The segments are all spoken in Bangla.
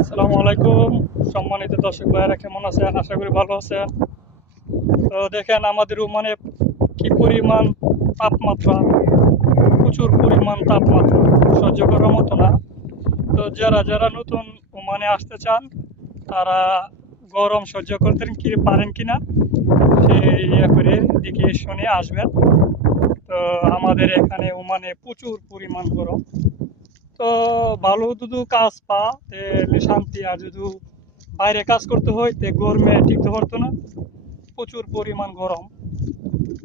আসসালামু আলাইকুম। সম্মানিত দর্শক ভাইয়েরা কেমন আছেন? আশা করি ভালো আছেন। তো দেখেন আমাদের ওমানে কি পরিমাণ তাপমাত্রা, প্রচুর পরিমাণ তাপমাত্রা, সহ্য করার মতো না। তো যারা যারা নতুন ওমানে আসতে চান তারা গরম সহ্য করতে কি পারেন কিনা সেই করে দেখে শুনে আসবেন। তো আমাদের এখানে ওমানে প্রচুর পরিমাণ গরম। তো ভালো যদি কাজ পা তাহলে শান্তি, আর যদি বাইরে কাজ করতে হয় তে গরমে টিকতে পারতো না, প্রচুর পরিমাণ গরম।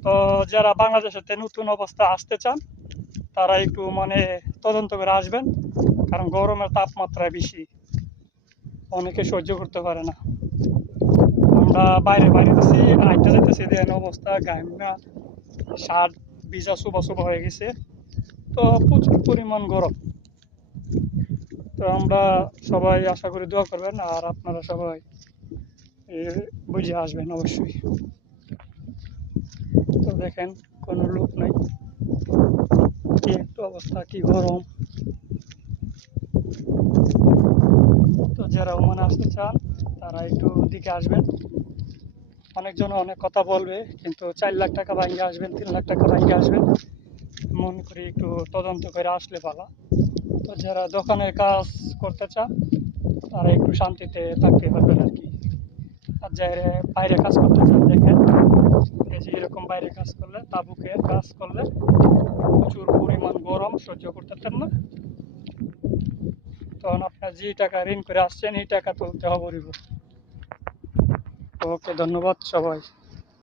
তো যারা বাংলাদেশেতে নতুন অবস্থা আসতে চান তারা একটু মানে তদন্ত করে আসবেন, কারণ গরমের তাপমাত্রা বেশি, অনেকে সহ্য করতে পারে না। আমরা বাইরে বাইরে দিচ্ছি, আইটা যেতেছি, দেন অবস্থা গাইমা শার্ট ভিজা সুবা সুবা হয়ে গেছে। তো প্রচুর পরিমাণ গরম। তো আমরা সবাই আশা করি দোয়া করবেন, আর আপনারা সবাই বুঝে আসবেন অবশ্যই। তো দেখেন কোনো লোক নাই, কি একটু অবস্থা, কি গরম। তো যারা ওমানে আসতে চান তারা একটু দিকে আসবেন। অনেকজন অনেক কথা বলবে, কিন্তু 4 লাখ টাকা ভাঙ্গে আসবেন, 3 লাখ টাকা ভাঙ্গে আসবেন, মনে করি একটু তদন্ত করে আসলে ভালো। তো যারা দোকানের কাজ করতে চান তারা একটু শান্তিতে থাকতে পারবেন আর কি। আর যারা বাইরে কাজ করতে চান, দেখেন এই যে এরকম বাইরে কাজ করলে, তাবুকে কাজ করলে প্রচুর পরিমাণ গরম সহ্য করতে পারেন না, তখন আপনার যে টাকা ঋণ করে আসছেন এই টাকা তুলতে হবে। ওকে, ধন্যবাদ সবাই।